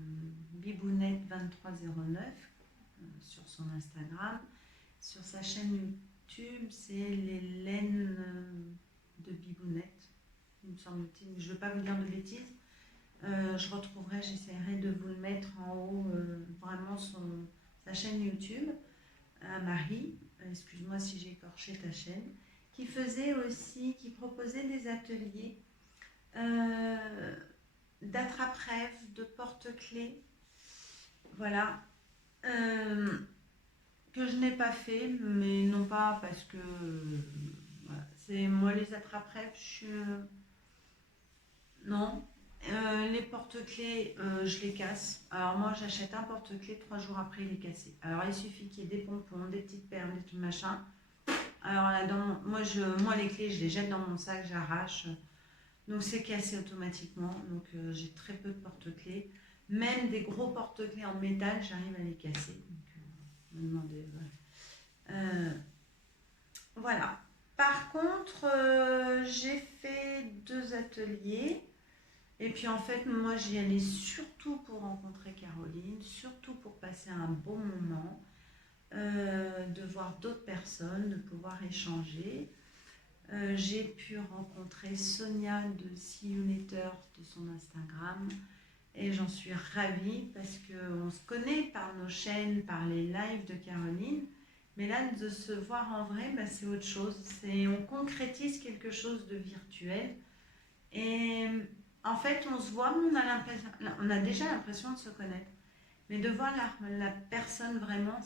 Bibounette2309 sur son Instagram. Sur sa chaîne YouTube, c'est les laines de Bibounette, il me semble-t-il. Je ne veux pas vous dire de bêtises. Je retrouverai, j'essaierai de vous le mettre en haut, vraiment sa chaîne YouTube. À Marie, excuse-moi si j'ai écorché ta chaîne, qui proposait des ateliers d'attrape-rêve, de porte-clés, voilà, que je n'ai pas fait, mais non pas parce que, voilà, c'est moi les attrape-rêve, non. Les porte-clés, je les casse. Alors moi, j'achète un porte-clés, 3 jours après, il est cassé. Alors il suffit qu'il y ait des pompons, des petites perles, des trucs machin. Alors là, moi les clés, je les jette dans mon sac, j'arrache. Donc c'est cassé automatiquement. Donc j'ai très peu de porte-clés. Même des gros porte-clés en métal, j'arrive à les casser. Donc, me demandez, voilà. Voilà. Par contre, j'ai fait 2 ateliers. Et puis en fait, moi j'y allais surtout pour rencontrer Caroline, surtout pour passer un bon moment, de voir d'autres personnes, de pouvoir échanger. J'ai pu rencontrer Sonia de See You Later de son Instagram et j'en suis ravie parce qu'on se connaît par nos chaînes, par les lives de Caroline. Mais là, de se voir en vrai, bah, c'est autre chose. On concrétise quelque chose de virtuel. Et en fait, on se voit, mais on a déjà l'impression de se connaître. Mais de voir la personne vraiment,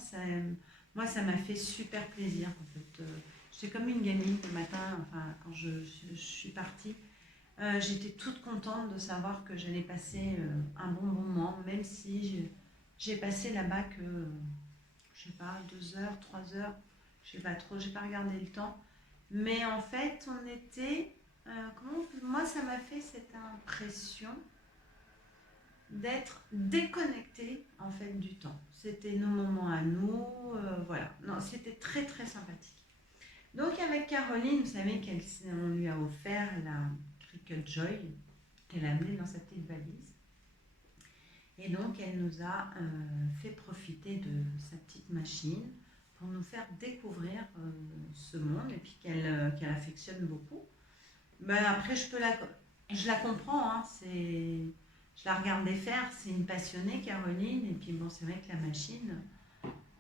moi, ça m'a fait super plaisir. En fait. J'étais comme une gamine le matin, enfin, quand je suis partie. J'étais toute contente de savoir que j'allais passer un bon moment, même si j'ai passé là-bas que, je sais pas, 2 heures, 3 heures, je sais pas trop, j'ai pas regardé le temps. Mais en fait, on était, moi, ça m'a fait cette impression d'être déconnecté en fait du temps. C'était nos moments à nous, voilà. Non, c'était très très sympathique. Donc avec Caroline, vous savez qu'on lui a offert la Cricut Joy qu'elle a amenée dans sa petite valise. Et donc elle nous a fait profiter de sa petite machine pour nous faire découvrir ce monde et puis qu'elle affectionne beaucoup. Ben, après, je la comprends, hein, je la regardais faire, c'est une passionnée, Caroline, et puis bon, c'est vrai que la machine,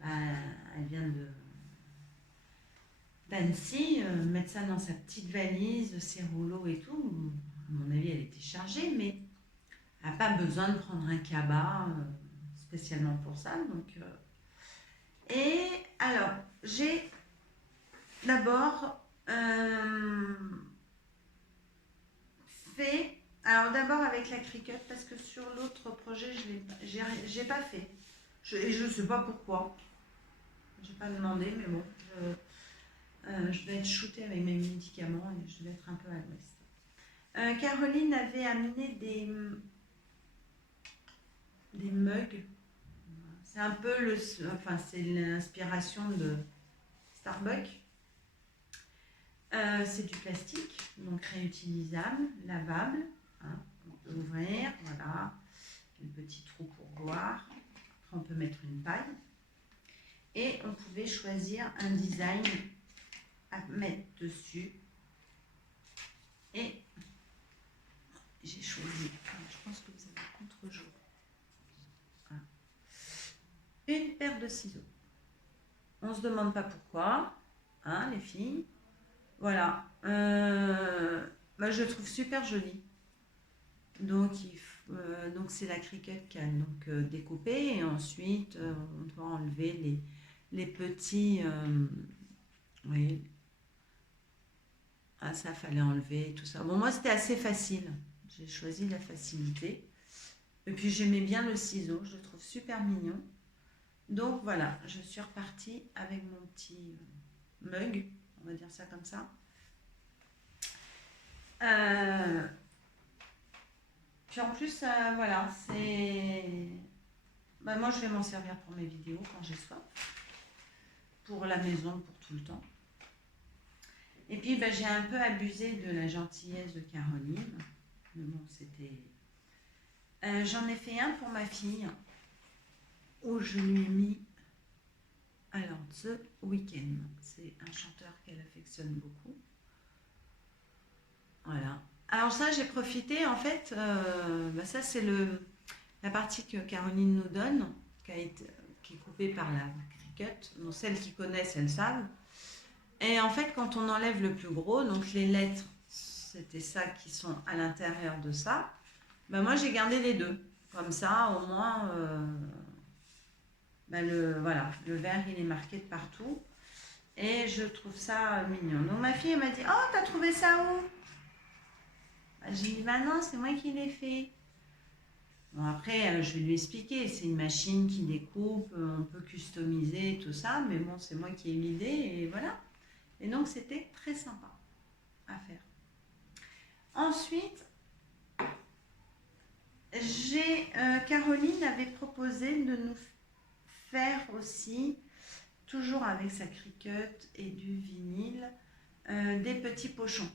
elle vient d'Annecy, mettre ça dans sa petite valise, ses rouleaux et tout, à mon avis, elle était chargée, mais elle n'a pas besoin de prendre un cabas spécialement pour ça. Donc, et alors, j'ai d'abord fait. Alors d'abord avec la Cricut parce que sur l'autre projet j'ai pas fait. Et je sais pas pourquoi. J'ai pas demandé mais bon. Je vais être shootée avec mes médicaments et je vais être un peu à l'ouest. Caroline avait amené des mugs. C'est un peu c'est l'inspiration de Starbucks. C'est du plastique, donc réutilisable, lavable. Hein, on peut ouvrir, voilà, le petit trou pour boire. Après, on peut mettre une paille. Et on pouvait choisir un design à mettre dessus. Et j'ai choisi, je pense que vous avez contre-jour, voilà, une paire de ciseaux. On ne se demande pas pourquoi, hein, les filles. Voilà. Je le trouve super joli. Donc, c'est la Cricut qui a donc, découpé et ensuite on doit enlever les petits. Oui. Ah, ça fallait enlever tout ça. Bon, moi c'était assez facile. J'ai choisi la facilité. Et puis j'aimais bien le ciseau, je le trouve super mignon. Donc voilà, je suis repartie avec mon petit mug, on va dire ça comme ça. Puis en plus, voilà, moi, je vais m'en servir pour mes vidéos quand j'ai soif. Pour la maison, pour tout le temps. Et puis, j'ai un peu abusé de la gentillesse de Caroline. Mais bon, c'était... j'en ai fait un pour ma fille, où je lui ai mis... Alors, The Weeknd. C'est un chanteur qu'elle affectionne beaucoup. Voilà. Alors ça, j'ai profité, en fait, ça c'est la partie que Caroline nous donne, qui est coupée par la Cricut. Donc celles qui connaissent, elles savent. Et en fait, quand on enlève le plus gros, donc les lettres, c'était ça qui sont à l'intérieur de ça, moi j'ai gardé les deux. Comme ça, au moins, le vert, il est marqué de partout. Et je trouve ça mignon. Donc ma fille, elle m'a dit, oh, t'as trouvé ça où? J'ai dit, non, c'est moi qui l'ai fait. Bon, après, je vais lui expliquer, c'est une machine qui découpe, on peut customiser tout ça, mais bon, c'est moi qui ai eu l'idée et voilà. Et donc, c'était très sympa à faire. Ensuite, Caroline avait proposé de nous faire aussi, toujours avec sa Cricut et du vinyle, des petits pochons.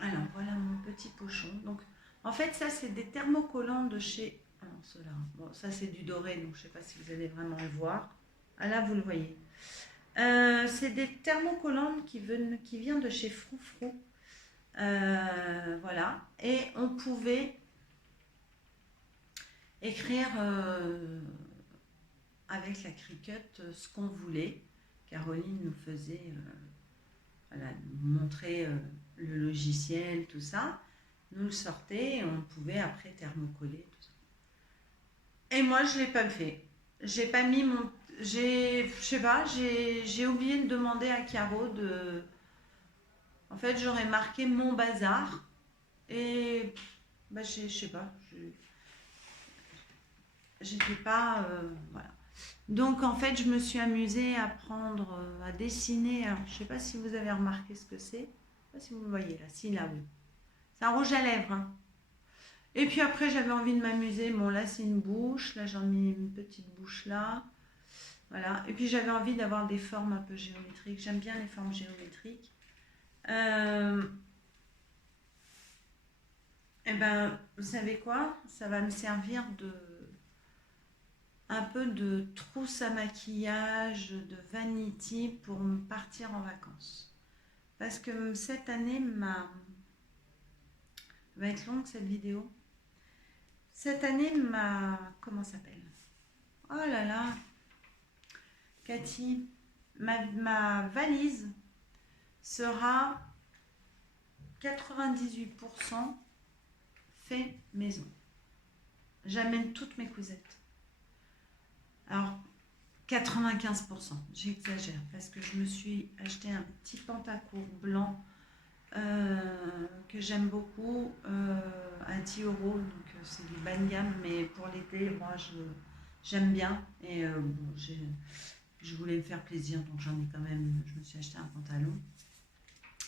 Alors, voilà mon petit pochon. Donc, en fait, ça, c'est des thermocollants de chez... Alors, ceux-là, bon, ça, c'est du doré, donc je ne sais pas si vous allez vraiment le voir. Ah là, vous le voyez. C'est des thermocollants qui viennent de chez Froufrou. Voilà. Et on pouvait écrire avec la Cricut ce qu'on voulait. Caroline nous faisait... voilà, nous montrer le logiciel, tout ça, nous le sortait et on pouvait après thermocoller, tout ça. Et moi, je ne l'ai pas fait. J'ai pas mis mon... Je sais pas, j'ai oublié de demander à Caro de... En fait, j'aurais marqué mon bazar et bah, je sais pas, j'étais pas... voilà. Donc en fait, je me suis amusée à prendre, à dessiner. Alors, je ne sais pas si vous avez remarqué ce que c'est. Je ne sais pas si vous le voyez là. Si, là, oui. C'est un rouge à lèvres. Hein. Et puis après, j'avais envie de m'amuser. Bon, là, c'est une bouche. Là, j'en ai mis une petite bouche là. Voilà. Et puis, j'avais envie d'avoir des formes un peu géométriques. J'aime bien les formes géométriques. Et ben, vous savez quoi? Ça va me servir de... un peu de trousse à maquillage, de vanity pour partir en vacances. Parce que cette année va être longue cette vidéo. Cette année comment ça s'appelle? Oh là là, Cathy, ma valise sera 98% fait maison. J'amène toutes mes cousettes. Alors, 95%, j'exagère parce que je me suis acheté un petit pantacourt blanc que j'aime beaucoup à 10 euros, donc c'est du bas de gamme, mais pour l'été, moi j'aime bien et bon, je voulais me faire plaisir, donc j'en ai quand même, je me suis acheté un pantalon.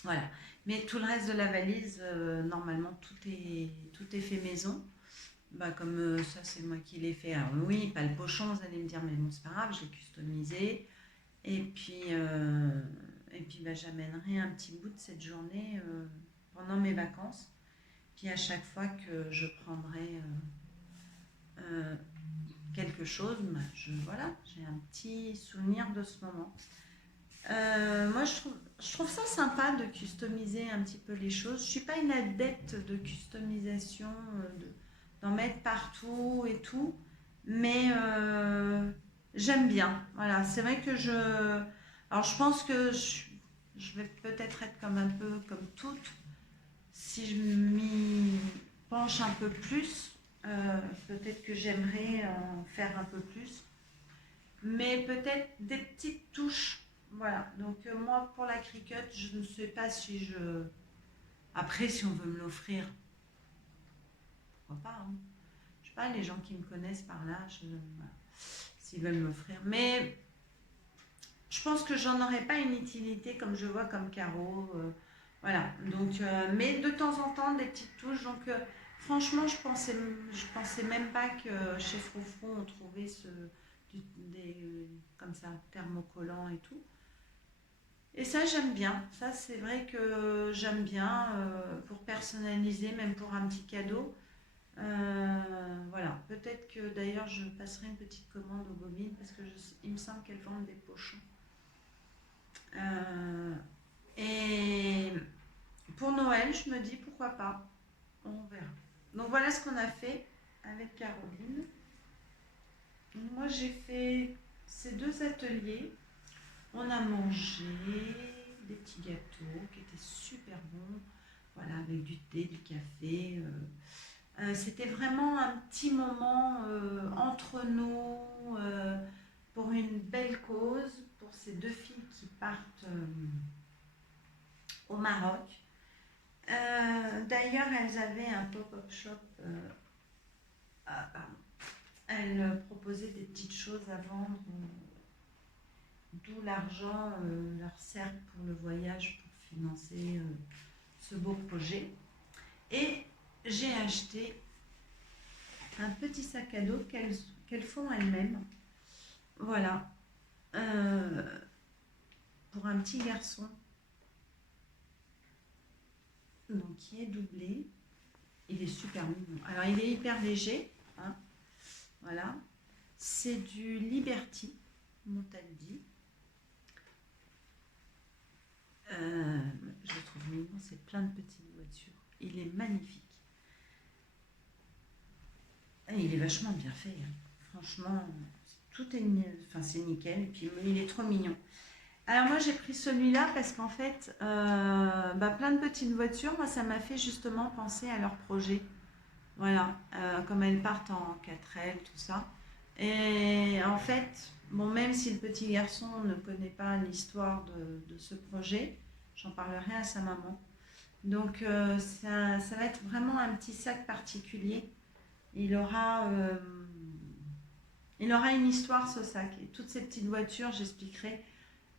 Voilà, mais tout le reste de la valise, normalement tout est fait maison. Bah, comme ça, c'est moi qui l'ai fait. Alors oui, pas le pochon, vous allez me dire, mais bon, c'est pas grave, je l'ai customisé. Et puis bah, j'amènerai un petit bout de cette journée pendant mes vacances. Puis à chaque fois que je prendrai quelque chose, bah, voilà, j'ai un petit souvenir de ce moment. Moi, je trouve ça sympa de customiser un petit peu les choses. Je ne suis pas une adepte de customisation, d'en mettre partout et tout, mais j'aime bien. Voilà, c'est vrai que alors je pense que je vais peut-être être comme un peu comme toutes. Si je m'y penche un peu plus, peut-être que j'aimerais en faire un peu plus. Mais peut-être des petites touches. Voilà, donc moi pour la Cricut, je ne sais pas si je... Après, si on veut me l'offrir, pourquoi pas, hein. Je sais pas, les gens qui me connaissent par là, voilà, s'ils veulent m'offrir. Mais je pense que j'en aurais pas une utilité comme je vois comme Caro. Voilà, donc, mais de temps en temps, des petites touches. Donc franchement, je pensais même pas que chez Froufrou, on trouvait comme ça, thermocollants et tout. Et ça, j'aime bien. Ça, c'est vrai que j'aime bien pour personnaliser, même pour un petit cadeau. Voilà. Peut-être que d'ailleurs, je passerai une petite commande aux bobines parce il me semble qu'elles vendent des pochons. Et pour Noël, je me dis pourquoi pas. On verra. Donc voilà ce qu'on a fait avec Caroline. Moi, j'ai fait ces 2 ateliers. On a mangé des petits gâteaux qui étaient super bons, voilà, avec du thé, du café. C'était vraiment un petit moment entre nous pour une belle cause, pour ces 2 filles qui partent au Maroc. D'ailleurs, elles avaient un pop-up shop. Elles proposaient des petites choses à vendre. d'où l'argent leur sert pour le voyage, pour financer ce beau projet. Et j'ai acheté un petit sac à dos qu'elles font elles-mêmes. Voilà. Pour un petit garçon. Donc qui est doublé. Il est super mignon. Alors il est hyper léger. Hein. Voilà. C'est du Liberty, Montaldi. Je le trouve mignon. C'est plein de petites voitures. Il est magnifique. Et il est vachement bien fait. Hein. Franchement, tout est, enfin, c'est nickel. Et puis il est trop mignon. Alors moi j'ai pris celui-là parce qu'en fait, plein de petites voitures, moi ça m'a fait justement penser à leur projet. Voilà, comme elles partent en 4L, tout ça. Et en fait, bon, même si le petit garçon ne connaît pas l'histoire de ce projet, j'en parlerai à sa maman. Donc ça va être vraiment un petit sac particulier. Il aura, euh, il aura une histoire ce sac. Et toutes ces petites voitures, j'expliquerai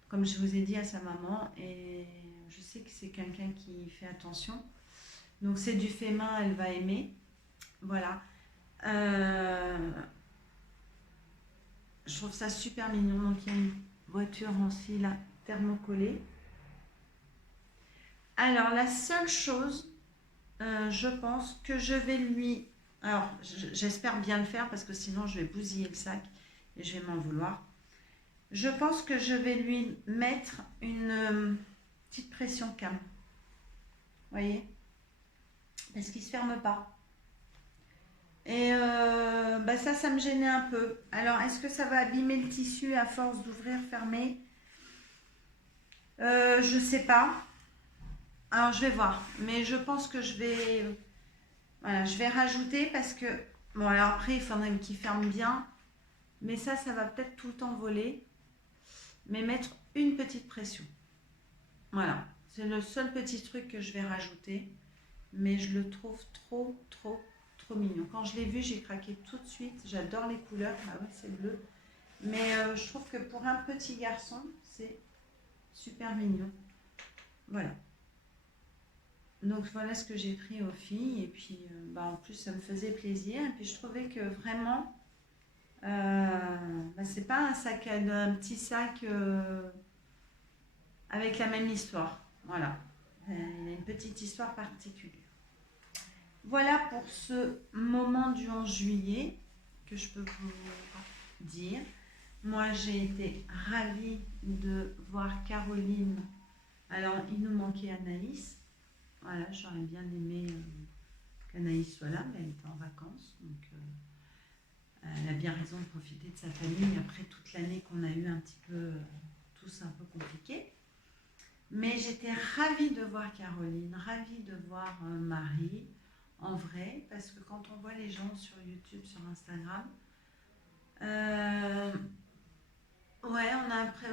comme je vous ai dit à sa maman, et je sais que c'est quelqu'un qui fait attention. Donc c'est du fait main, elle va aimer. Voilà. Je trouve ça super mignon. Donc il y a une voiture aussi là, thermocollée. Alors la seule chose, je pense que je vais lui... Alors j'espère bien le faire parce que sinon je vais bousiller le sac et je vais m'en vouloir. Je pense que je vais lui mettre une petite pression cam. Vous voyez? Parce qu'il ne se ferme pas. Et ça me gênait un peu. Alors, est-ce que ça va abîmer le tissu à force d'ouvrir, fermer? Je sais pas. Alors, je vais voir. Mais je pense que voilà, je vais rajouter parce que... Bon, alors après, il faudrait qu'il ferme bien. Mais ça va peut-être tout le temps voler. Mais mettre une petite pression. Voilà. C'est le seul petit truc que je vais rajouter. Mais je le trouve trop, trop, trop mignon. Quand je l'ai vu, j'ai craqué tout de suite. J'adore les couleurs. Ah ouais, c'est bleu. Mais je trouve que pour un petit garçon, c'est super mignon. Voilà. Donc voilà ce que j'ai pris aux filles. Et puis en plus, ça me faisait plaisir. Et puis je trouvais que vraiment, c'est pas un sac à dos, un petit sac avec la même histoire. Voilà. Il a une petite histoire particulière. Voilà pour ce moment du 11 juillet que je peux vous dire. Moi, j'ai été ravie de voir Caroline. Alors, il nous manquait Anaïs. Voilà, j'aurais bien aimé qu'Anaïs soit là, mais elle était en vacances. Donc, elle a bien raison de profiter de sa famille après toute l'année qu'on a eu un petit peu, tous un peu compliqué. Mais j'étais ravie de voir Caroline, ravie de voir Marie en vrai, parce que quand on voit les gens sur YouTube, sur Instagram, ouais,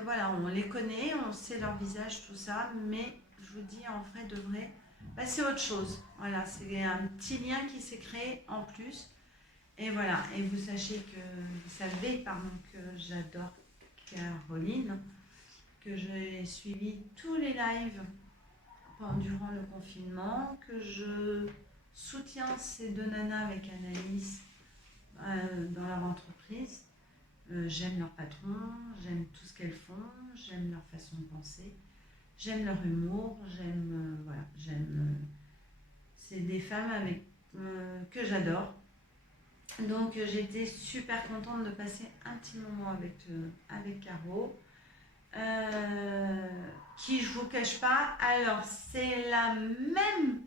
voilà, on les connaît, on sait leur visage, tout ça, mais je vous dis en vrai de vrai, c'est autre chose. Voilà, c'est un petit lien qui s'est créé en plus. Et voilà, et vous savez, pardon, que j'adore Caroline, que j'ai suivi tous les lives durant le confinement, que je soutiens ces deux nanas avec Anaïs dans leur entreprise. J'aime leur patron, j'aime tout ce qu'elles font, j'aime leur façon de penser, j'aime leur humour, c'est des femmes que j'adore. Donc j'étais super contente de passer un petit moment avec Caro. Qui, je vous cache pas, alors c'est la même,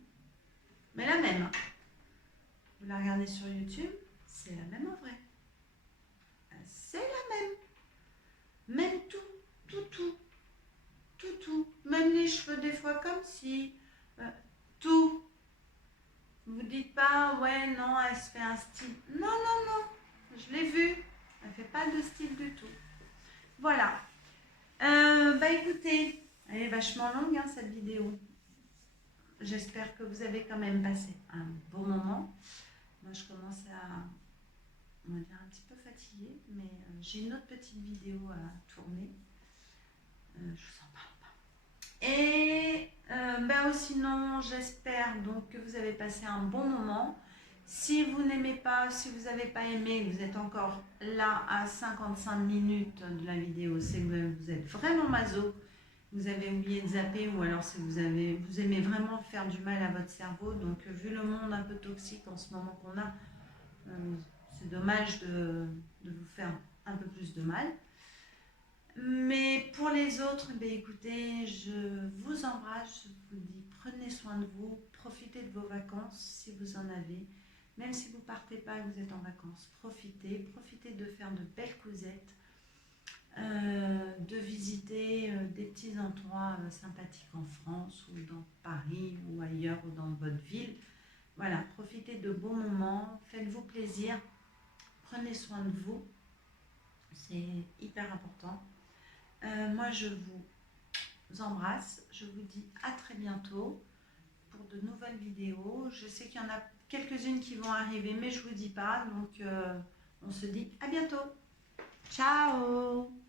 mais la même. Vous la regardez sur YouTube, c'est la même en vrai. C'est la même. Même tout. Même les cheveux des fois comme si. Tout. Vous dites pas, ouais, non, elle se fait un style. Non. Je l'ai vu. Elle fait pas de style du tout. Voilà. Écoutez, elle est vachement longue cette vidéo. J'espère que vous avez quand même passé un bon moment. Moi, je commence on va dire, un petit peu fatiguée, mais j'ai une autre petite vidéo à tourner. Je vous en parle pas. Et sinon, j'espère donc que vous avez passé un bon moment. Si vous n'aimez pas, si vous n'avez pas aimé, vous êtes encore là à 55 minutes de la vidéo, c'est que vous êtes vraiment maso, vous avez oublié de zapper, ou alors si vous aimez vraiment faire du mal à votre cerveau. Donc vu le monde un peu toxique en ce moment qu'on a, c'est dommage de vous faire un peu plus de mal. Mais pour les autres, écoutez, je vous embrasse, je vous dis prenez soin de vous, profitez de vos vacances si vous en avez. Même si vous ne partez pas et que vous êtes en vacances, profitez de faire de belles causettes, de visiter des petits endroits sympathiques en France ou dans Paris ou ailleurs ou dans votre ville. Voilà, profitez de beaux moments, faites-vous plaisir, prenez soin de vous, c'est hyper important. Moi, je vous embrasse, je vous dis à très bientôt pour de nouvelles vidéos. Je sais qu'il y en a quelques-unes qui vont arriver, mais je ne vous dis pas, donc on se dit à bientôt. Ciao!